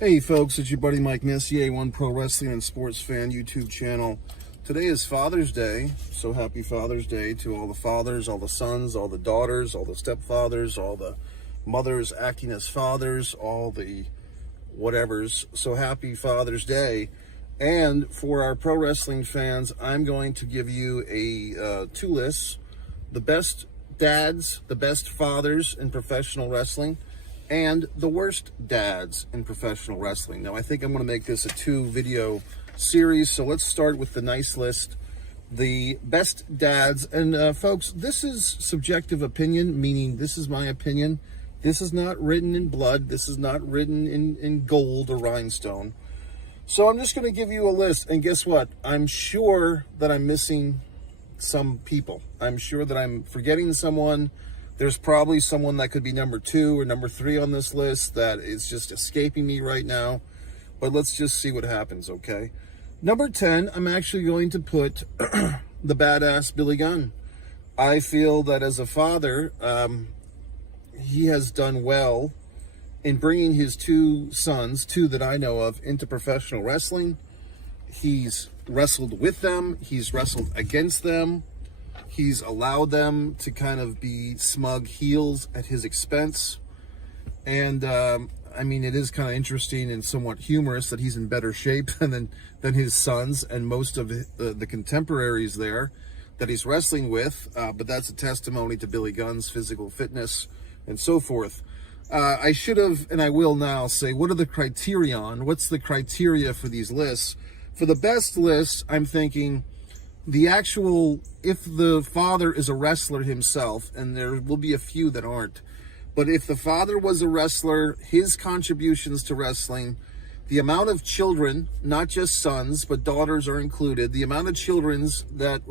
Hey folks, it's your buddy Mike Messier, One Pro Wrestling and Sports Fan YouTube channel. Today is Father's Day, so happy Father's Day to all the fathers, all the sons, all the daughters, all the stepfathers, all the mothers acting as fathers, all the whatevers. So happy Father's Day. And for our pro wrestling fans, I'm going to give you a two lists: the best dads, the best fathers in professional wrestling, and the worst dads in professional wrestling. Now, I think I'm going to make this a 2-video series, so let's start with the nice list, the best dads. And folks, this is subjective opinion, meaning this is my opinion. This is not written in blood. This is not written in gold or rhinestone. So I'm just going to give you a list, and guess what? I'm sure that I'm missing some people. I'm sure that I'm forgetting someone. There's probably someone that could be number 2 or number 3 on this list that is just escaping me right now. But let's just see what happens, okay? Number 10, I'm actually going to put the badass Billy Gunn. I feel that as a father, he has done well in bringing his 2 sons, 2 that I know of, into professional wrestling. He's wrestled with them. He's wrestled against them. He's allowed them to kind of be smug heels at his expense. And, I mean, it is kind of interesting and somewhat humorous that he's in better shape than his sons and most of the contemporaries there that he's wrestling with. But that's a testimony to Billy Gunn's physical fitness and so forth. I should have, and I will now, say, what are the criterion? What's the criteria for these lists? For the best lists, I'm thinking the actual, if the father is a wrestler himself, and there will be a few that aren't, but if the father was a wrestler, his contributions to wrestling, the amount of children, not just sons, but daughters are included, the amount of children that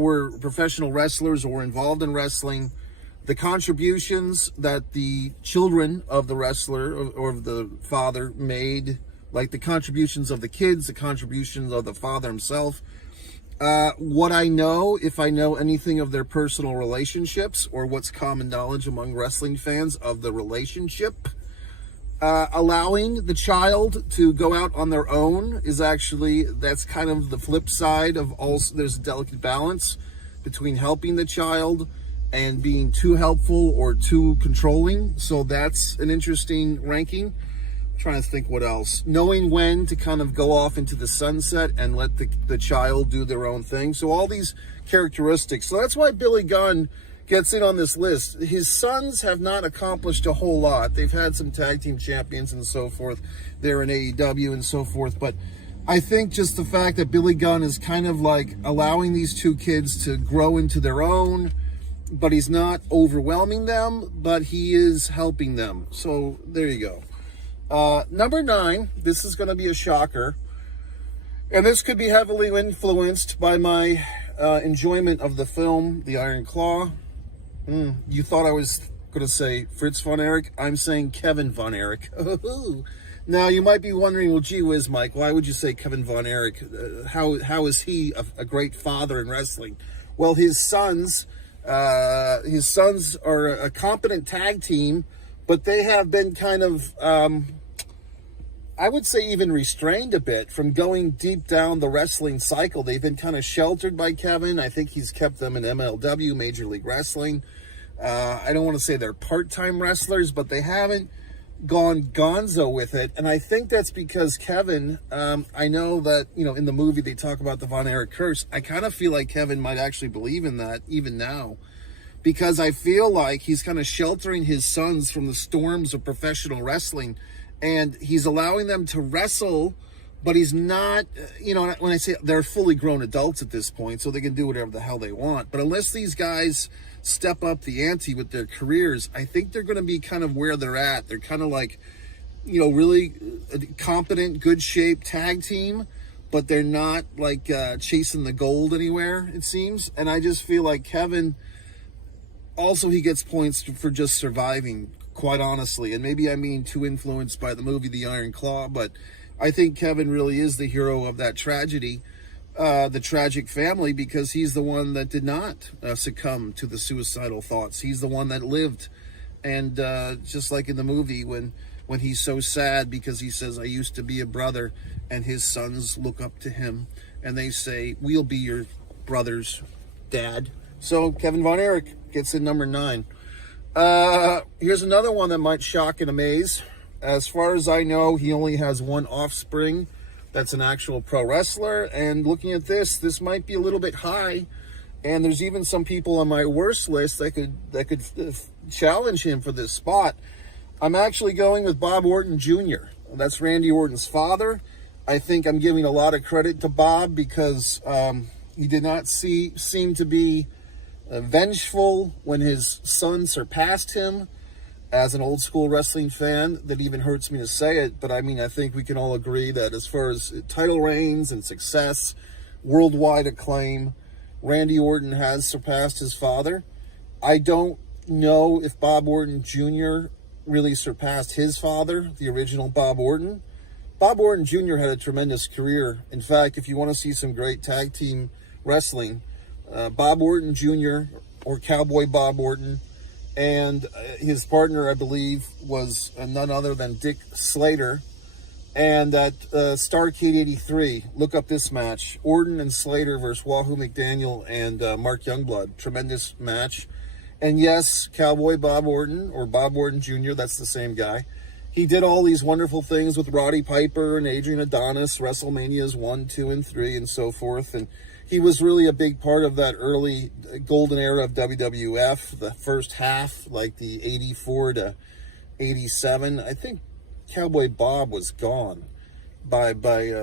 were professional wrestlers or involved in wrestling, the contributions that the children of the wrestler or of the father made, like the contributions of the kids, the contributions of the father himself. What I know, if I know anything of their personal relationships or what's common knowledge among wrestling fans of the relationship, allowing the child to go out on their own is actually, that's kind of the flip side of also, there's a delicate balance between helping the child and being too helpful or too controlling. So that's an interesting ranking. Trying to think what else. Knowing when to kind of go off into the sunset and let the child do their own thing. So all these characteristics. So that's why Billy Gunn gets in on this list. His sons have not accomplished a whole lot. They've had some tag team champions and so forth. They're in AEW and so forth. But I think just the fact that Billy Gunn is kind of like allowing these 2 kids to grow into their own, but he's not overwhelming them, but he is helping them. So there you go. Number 9, this is going to be a shocker, and this could be heavily influenced by my enjoyment of the film, The Iron Claw. You thought I was going to say Fritz von Erich. I'm saying Kevin von Erich. Now, you might be wondering, well, gee whiz, Mike, why would you say Kevin von Erich? How is he a great father in wrestling? Well, his sons are a competent tag team, but they have been kind of, I would say even restrained a bit from going deep down the wrestling cycle. They've been kind of sheltered by Kevin. I think he's kept them in MLW, Major League Wrestling. I don't want to say they're part-time wrestlers, but they haven't gone gonzo with it. And I think that's because Kevin, I know that, in the movie they talk about the Von Erich curse. I kind of feel like Kevin might actually believe in that even now, because I feel like he's kind of sheltering his sons from the storms of professional wrestling, and he's allowing them to wrestle, but he's not, when I say they're fully grown adults at this point, so they can do whatever the hell they want. But unless these guys step up the ante with their careers, I think they're going to be kind of where they're at. They're kind of like, really competent, good shape tag team, but they're not like chasing the gold anywhere, it seems. And I just feel like Kevin, also, he gets points for just surviving, quite honestly. And maybe I'm being too influenced by the movie The Iron Claw, but I think Kevin really is the hero of that tragedy, the tragic family, because he's the one that did not succumb to the suicidal thoughts. He's the one that lived. And just like in the movie, when when he's so sad because he says, I used to be a brother, and his sons look up to him and they say, we'll be your brother's dad. So Kevin Von Erich gets in number 9. Here's another one that might shock and amaze. As far as I know, he only has one offspring that's an actual pro wrestler. And looking at this might be a little bit high. And there's even some people on my worst list that could challenge him for this spot. I'm actually going with Bob Orton Jr. That's Randy Orton's father. I think I'm giving a lot of credit to Bob because he did not seem to be vengeful when his son surpassed him. As an old school wrestling fan, that even hurts me to say it, but I mean, I think we can all agree that as far as title reigns and success, worldwide acclaim, Randy Orton has surpassed his father. I don't know if Bob Orton Jr. really surpassed his father, the original Bob Orton. Bob Orton Jr. had a tremendous career. In fact, if you want to see some great tag team wrestling, Bob Orton Jr. or Cowboy Bob Orton, and his partner, I believe, was none other than Dick Slater. And at Starrcade 83, look up this match. Orton and Slater versus Wahoo McDaniel and Mark Youngblood. Tremendous match. And yes, Cowboy Bob Orton, or Bob Orton Jr., that's the same guy. He did all these wonderful things with Roddy Piper and Adrian Adonis, WrestleManias 1, 2, and 3, and so forth. And he was really a big part of that early golden era of WWF, the first half, like the 84 to 87. I think Cowboy Bob was gone by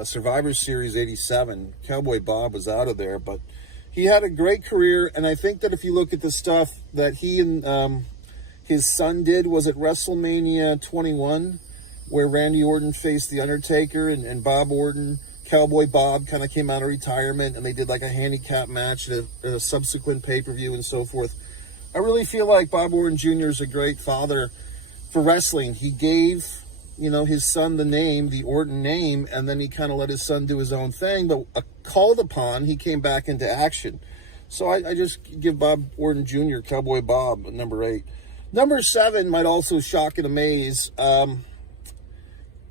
Survivor Series 87. Cowboy Bob was out of there, but he had a great career, and I think that if you look at the stuff that he and his son did, was at WrestleMania 21, where Randy Orton faced The Undertaker, and Bob Orton, Cowboy Bob, kind of came out of retirement, and they did like a handicap match at a subsequent pay-per-view and so forth. I really feel like Bob Orton Jr. is a great father for wrestling. He gave, his son the name, the Orton name, and then he kind of let his son do his own thing, but called upon, he came back into action. So I just give Bob Orton Jr., Cowboy Bob, number 8. Number 7 might also shock and amaze.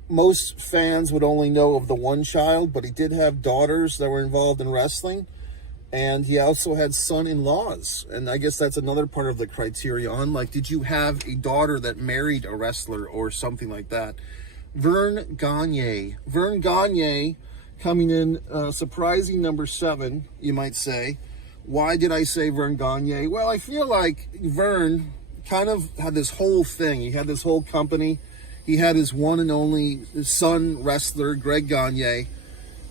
Most fans would only know of the one child, but he did have daughters that were involved in wrestling, and he also had son-in-laws, and I guess that's another part of the criterion. Like, did you have a daughter that married a wrestler or something like that? Verne Gagne. Verne Gagne coming in surprising number 7, you might say. Why did I say Verne Gagne? Well, I feel like Verne kind of had this whole thing. He had this whole company. He had his one and only son wrestler, Greg Gagne.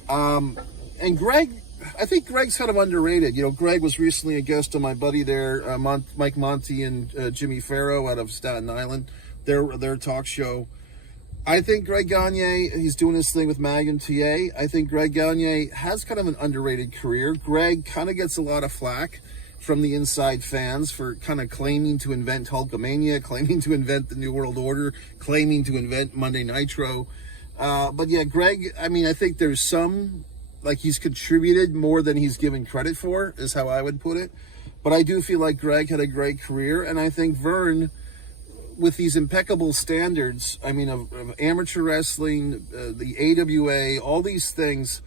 And Greg, I think Greg's kind of underrated. Greg was recently a guest on my buddy there, Mike Monty and Jimmy Farrow out of Staten Island, their talk show. I think Greg Gagne, he's doing his thing with Magnum TA. I think Greg Gagne has kind of an underrated career. Greg kind of gets a lot of flack from the inside fans for kind of claiming to invent Hulkamania, claiming to invent the New World Order, claiming to invent Monday Nitro. But yeah, Greg, I think there's some, like, he's contributed more than he's given credit for, is how I would put it. But I do feel like Greg had a great career, and I think Verne, with these impeccable standards, of amateur wrestling, the AWA, all these things,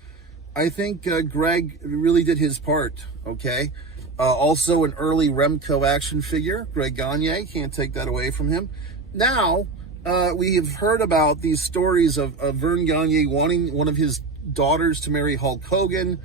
I think Greg really did his part, okay? Also an early Remco action figure, Greg Gagne, can't take that away from him. Now, we have heard about these stories of Verne Gagne wanting one of his daughters to marry Hulk Hogan.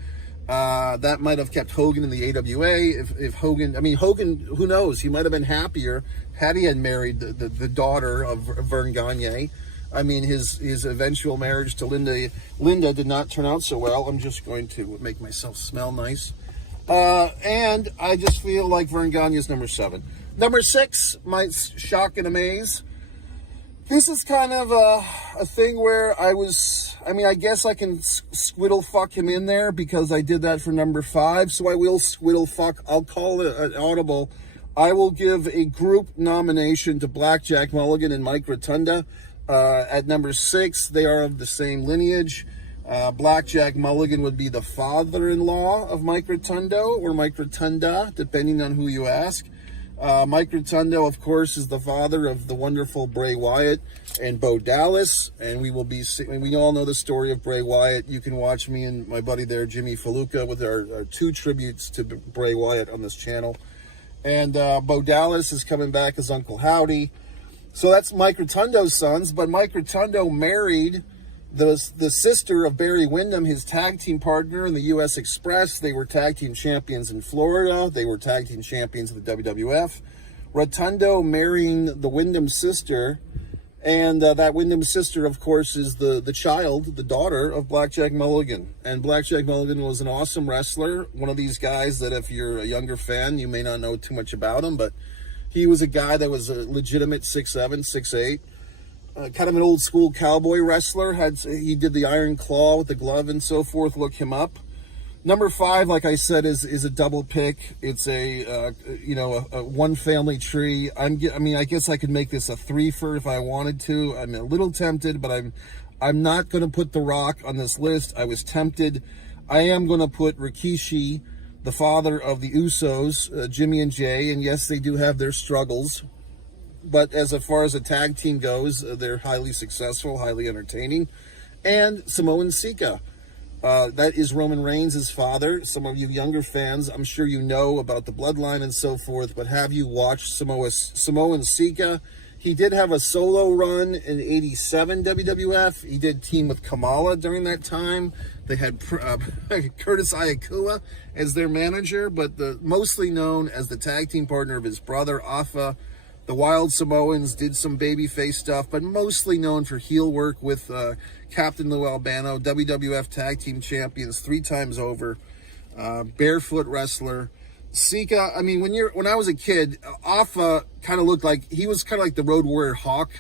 That might have kept Hogan in the AWA. If Hogan, Hogan, who knows? He might have been happier had he had married the daughter of Verne Gagne. His eventual marriage to Linda did not turn out so well. I'm just going to make myself smell nice. And I just feel like Verne Gagne is number 7. Number 6 might shock and amaze. This is kind of a thing where I guess I can squiddle fuck him in there because I did that for number 5. So I will squiddle fuck. I'll call it an audible. I will give a group nomination to Blackjack Mulligan and Mike Rotunda. At number 6, they are of the same lineage. Blackjack Mulligan would be the father-in-law of Mike Rotundo or Mike Rotunda, depending on who you ask. Mike Rotundo, of course, is the father of the wonderful Bray Wyatt and Bo Dallas, and we all know the story of Bray Wyatt. You can watch me and my buddy there, Jimmy Faluca, with our 2 tributes to Bray Wyatt on this channel. And Bo Dallas is coming back as Uncle Howdy. So that's Mike Rotundo's sons, but Mike Rotundo married the sister of Barry Windham, his tag team partner in the U.S. Express. They were tag team champions in Florida. They were tag team champions of the WWF. Rotundo marrying the Windham sister, and that Windham sister, of course, is the daughter of Blackjack Mulligan. And Blackjack Mulligan was an awesome wrestler, one of these guys that if you're a younger fan, you may not know too much about him, but he was a guy that was a legitimate 6'7", 6'8", kind of an old school cowboy wrestler. He did the Iron Claw with the glove and so forth. Look him up. Number 5, like I said, is a double pick. It's a one family tree. I guess I could make this a 3-fer if I wanted to. I'm a little tempted, but I'm not going to put The Rock on this list. I was tempted. I am going to put Rikishi, the father of the Usos, Jimmy and Jay, and yes, they do have their struggles. But as far as a tag team goes, they're highly successful, highly entertaining. And Samoan Sika. That is Roman Reigns' father. Some of you younger fans, I'm sure you know about the bloodline and so forth, but have you watched Samoan Sika? He did have a solo run in '87 WWF. He did team with Kamala during that time. They had Curtis Iakua as their manager, but mostly known as the tag team partner of his brother, Afa. The Wild Samoans did some babyface stuff, but mostly known for heel work with Captain Lou Albano, WWF Tag Team Champions 3 times over, barefoot wrestler. Sika, when I was a kid, Afa kind of looked like, he was kind of like the Road Warrior Hawk.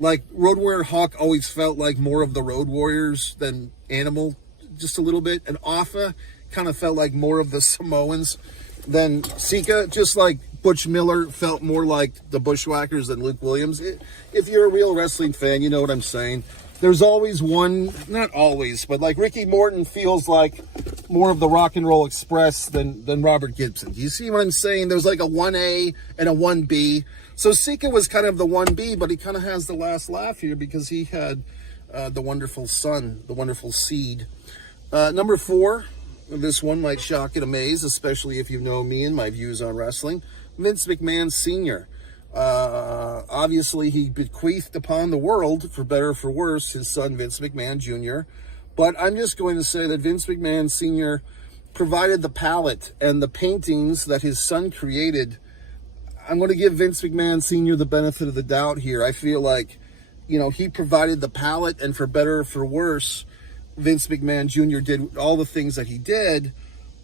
Like, Road Warrior Hawk always felt like more of the Road Warriors than Animal, just a little bit. And Afa kind of felt like more of the Samoans than Sika, just like Butch Miller felt more like the Bushwhackers than Luke Williams. If you're a real wrestling fan, you know what I'm saying. There's always one, not always, but like Ricky Morton feels like more of the Rock and Roll Express than Robert Gibson. Do you see what I'm saying? There's like a 1A and a 1B. So Sika was kind of the 1B, but he kind of has the last laugh here because he had the wonderful son, the wonderful seed. Number 4, this one might shock and amaze, especially if you know me and my views on wrestling. Vince McMahon Sr. Obviously, he bequeathed upon the world, for better or for worse, his son Vince McMahon Jr. But I'm just going to say that Vince McMahon Sr. provided the palette and the paintings that his son created. I'm going to give Vince McMahon Sr. the benefit of the doubt here. I feel like, he provided the palette, and for better or for worse, Vince McMahon Jr. did all the things that he did.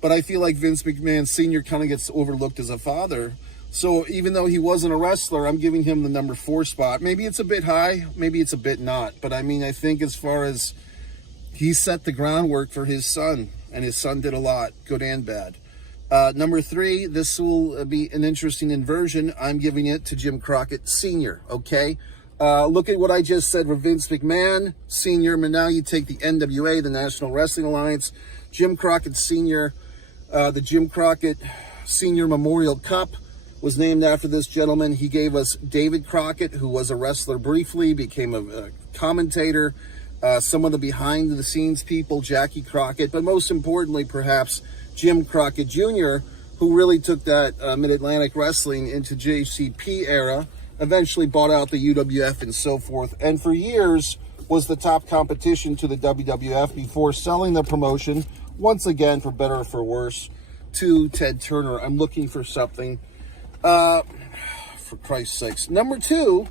But I feel like Vince McMahon Sr. kind of gets overlooked as a father. So even though he wasn't a wrestler, I'm giving him the number 4 spot. Maybe it's a bit high, maybe it's a bit not. But I think as far as he set the groundwork for his son, and his son did a lot, good and bad. Number 3, this will be an interesting inversion. I'm giving it to Jim Crockett Sr., okay? Look at what I just said for Vince McMahon Sr., but now you take the NWA, the National Wrestling Alliance, Jim Crockett Sr., the Jim Crockett Sr. Memorial Cup was named after this gentleman. He gave us David Crockett, who was a wrestler briefly, became a commentator, some of the behind-the-scenes people, Jackie Crockett, but most importantly, perhaps, Jim Crockett Jr., who really took that Mid-Atlantic Wrestling into JCP era, eventually bought out the UWF and so forth, and for years was the top competition to the WWF before selling the promotion, once again, for better or for worse, to Ted Turner. I'm looking for something. For Christ's sakes. Number 2,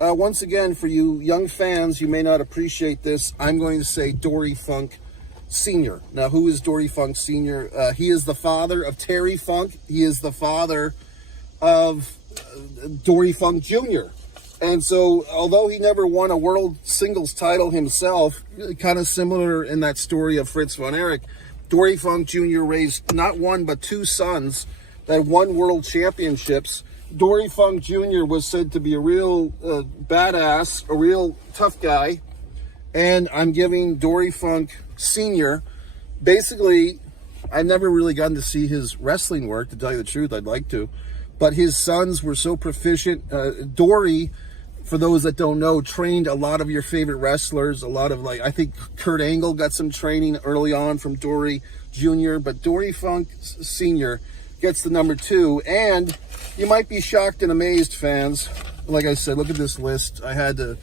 once again, for you young fans, you may not appreciate this. I'm going to say Dory Funk Sr. Now, who is Dory Funk Sr.? He is the father of Terry Funk. He is the father of Dory Funk Jr. And so, although he never won a world singles title himself, kind of similar in that story of Fritz von Erich, Dory Funk Jr. raised not 1 but 2 sons that won world championships. Dory Funk Jr. was said to be a real badass, a real tough guy, and I'm giving Dory Funk Sr. Basically, I've never really gotten to see his wrestling work, to tell you the truth. I'd like to, but his sons were so proficient. Dory, for those that don't know, trained a lot of your favorite wrestlers. A lot of, like, I think Kurt Angle got some training early on from Dory Jr., but Dory Funk Sr. gets the number 2. And you might be shocked and amazed, fans. Like I said, look at this list. I had to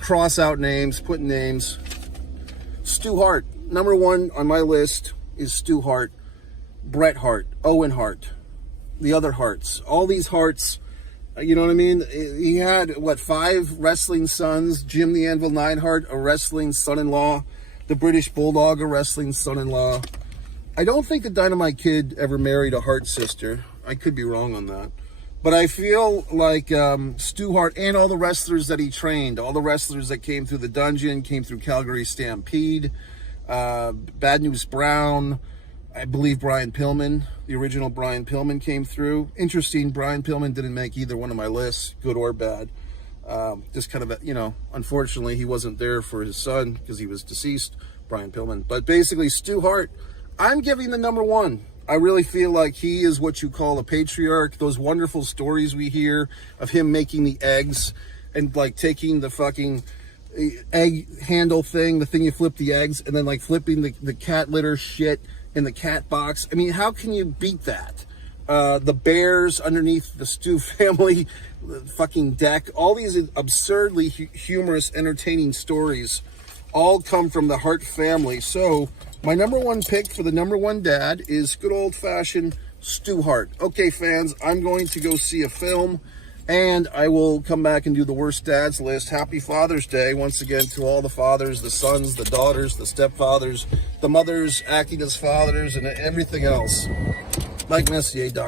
cross out names, put names. Stu Hart, number 1 on my list is Stu Hart. Bret Hart, Owen Hart, the other Harts, all these Harts, you know what I mean? He had, 5 wrestling sons? Jim the Anvil Neidhart, a wrestling son-in-law. The British Bulldog, a wrestling son-in-law. I don't think the Dynamite Kid ever married a Hart sister. I could be wrong on that. But I feel like Stu Hart and all the wrestlers that he trained, all the wrestlers that came through the dungeon, came through Calgary Stampede, Bad News Brown, I believe Brian Pillman, the original Brian Pillman, came through. Interesting, Brian Pillman didn't make either one of my lists, good or bad. Just kind of, unfortunately, he wasn't there for his son because he was deceased, Brian Pillman. But basically, Stu Hart, I'm giving the number 1. I really feel like he is what you call a patriarch. Those wonderful stories we hear of him making the eggs and, like, taking the fucking egg handle thing, the thing you flip the eggs, and then, like, flipping the cat litter shit in the cat box. I mean, how can you beat that? The bears underneath the Stu family fucking deck, all these absurdly humorous, entertaining stories all come from the Hart family. So my number 1 pick for the number 1 dad is good old-fashioned Stu Hart. Okay, fans, I'm going to go see a film, and I will come back and do the worst dads list. Happy Father's Day once again to all the fathers, the sons, the daughters, the stepfathers, the mothers acting as fathers, and everything else. Mike Messier,